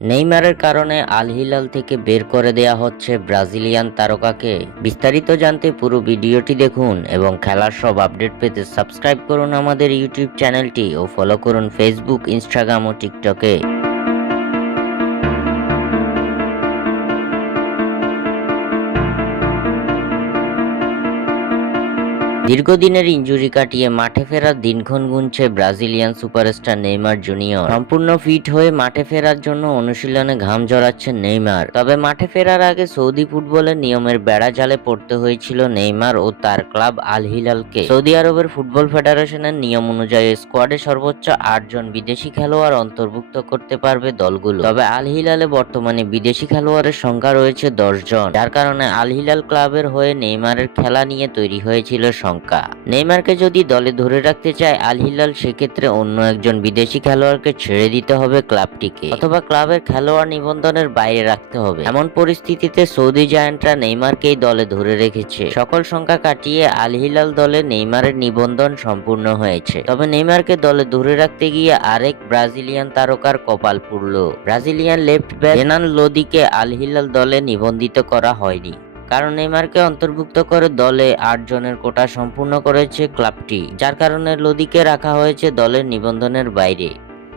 নেইমারের কারণে Al Hilal থেকে বের করে দেয়া হচ্ছে ব্রাজিলিয়ান তারকাকে। বিস্তারিত জানতে পুরো ভিডিওটি দেখুন এবং খেলার সব আপডেট পেতে সাবস্ক্রাইব করুন আমাদের ইউটিউব চ্যানেলটি ও ফলো করুন ফেসবুক, ইনস্টাগ্রাম ও টিকটকে। দীর্ঘদিনের ইনজুরি কাটিয়ে মাঠে ফেরার দিনক্ষণ গুনছে ব্রাজিলিয়ান সুপারস্টার নেইমার জুনিয়র। সম্পূর্ণ ফিট হয়ে মাঠে ফেরার জন্য অনুশীলনে ঘাম ঝরাচ্ছেন নেইমার। তবে মাঠে ফেরার আগে সৌদি ফুটবলের নিয়মের বেড়া জালে পড়তে হয়েছিল নেইমার ও তার ক্লাব আল হিলালকে। সৌদি আরবের ফুটবল ফেডারেশনের নিয়ম অনুযায়ী স্কোয়াডে সর্বোচ্চ ৮ জন বিদেশি খেলোয়াড় অন্তর্ভুক্ত করতে পারবে দলগুলো। তবে আল হিলালে বর্তমানে বিদেশি খেলোয়াড়ের সংখ্যা রয়েছে ১০ জন, যার কারণে আল হিলাল ক্লাবের হয়ে নেইমারের খেলা নিয়ে তৈরি হয়েছিল শঙ্কা। নেইমারকে যদি দলে ধরে রাখতে চায় আল হিলাল, সেক্ষেত্রে অন্য একজন বিদেশি খেলোয়াড়কে ছেড়ে দিতে হবে ক্লাবটিকে, অথবা ক্লাবের খেলোয়াড় নিবন্ধনের বাইরে রাখতে হবে। এমন পরিস্থিতিতে সৌদি জায়ান্টরা নেইমারকেই দলে ধরে রেখেছে। সকল সংখ্যা কাটিয়ে আল হিলাল দলে নেইমারের নিবন্ধন সম্পূর্ণ হয়েছে। তবে নেইমারকে দলে ধরে রাখতে গিয়ে আরেক ব্রাজিলিয়ান তারকার কপাল পুড়ল। ব্রাজিলিয়ান লেফট ব্যাক রেনান লোদিকে আল হিলাল দলে নিবন্ধিত করা হয়নি, কারণ নেইমারকে অন্তর্ভুক্ত করে দলে ৮ জনের কোটা সম্পূর্ণ করেছে ক্লাবটি, যার কারণে লোদিকে রাখা হয়েছে দলের নিবন্ধনের বাইরে।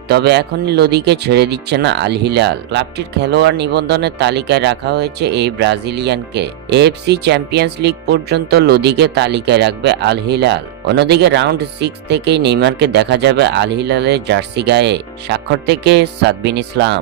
তবে এখনই লোদিকে ছেড়ে দিচ্ছে না আল হিলাল। ক্লাবটির খেলোয়াড় নিবন্ধনের তালিকায় রাখা হয়েছে এই ব্রাজিলিয়ানকে। এএফসি চ্যাম্পিয়ন্স লিগ পর্যন্ত লোদিকে তালিকায় রাখবে আল হিলাল। অন্যদিকে রাউন্ড 6 থেকেই নেইমারকে দেখা যাবে আল হিলালের জার্সি গায়ে। স্বাক্ষর থেকে সাদবিন ইসলাম।